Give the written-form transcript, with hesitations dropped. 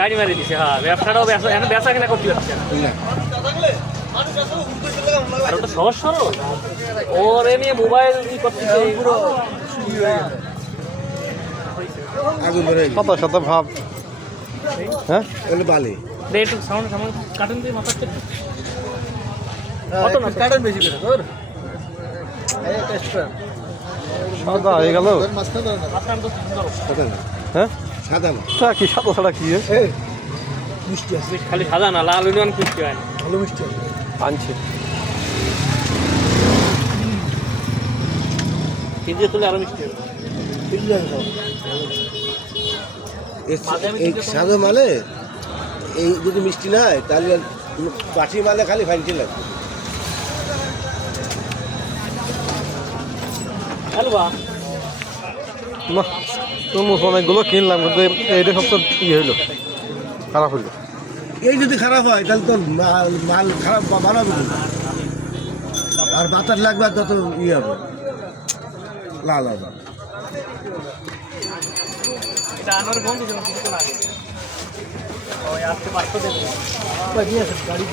গাড়ি মারি দিছে। হ্যাঁ, ব্যবসাটাও বেচা কিনা করতে পারছে না। আর তো সহজ সরল, ওরে নিয়ে মোবাইল ই করতেছে পুরো শত শত ভাব। হ্যাঁ বালি একটু সাউন্ড সামান কাটেন দিয়ে মাথার থেকে কাটেন বেশি করে তোর সাদা হয়ে গেল। হ্যাঁ সাদা না তা কি সাদা ছাড়া কি মিষ্টি আছে খালি সাদা না, লাল ইউনিয়ন মিষ্টি হয় না। ভালো মিষ্টি আছে আনছে কেজি তুলে আরো মিষ্টি হবে। এই সাদা মালে এই যদি মিষ্টি না হয় তাহলে পাঠি মালে খালি ফাইনটি লাগবে। হালুয়া না তরমুজ অনেকগুলো কিনলাম কিন্তু এইটা সবচেয়ে ইয়ে হইলো, খারাপ হইলো। এই যদি খারাপ হয় তাহলে তো মাল খারাপ বানাবে না। আর বাতাস লাগবে আর তত ইয়ে হবে, লাল হবে। এটা আনার বন্ধ ছিল কিছুক্ষণ আগে। ওই আজকে 500 দেবে। গাড়ি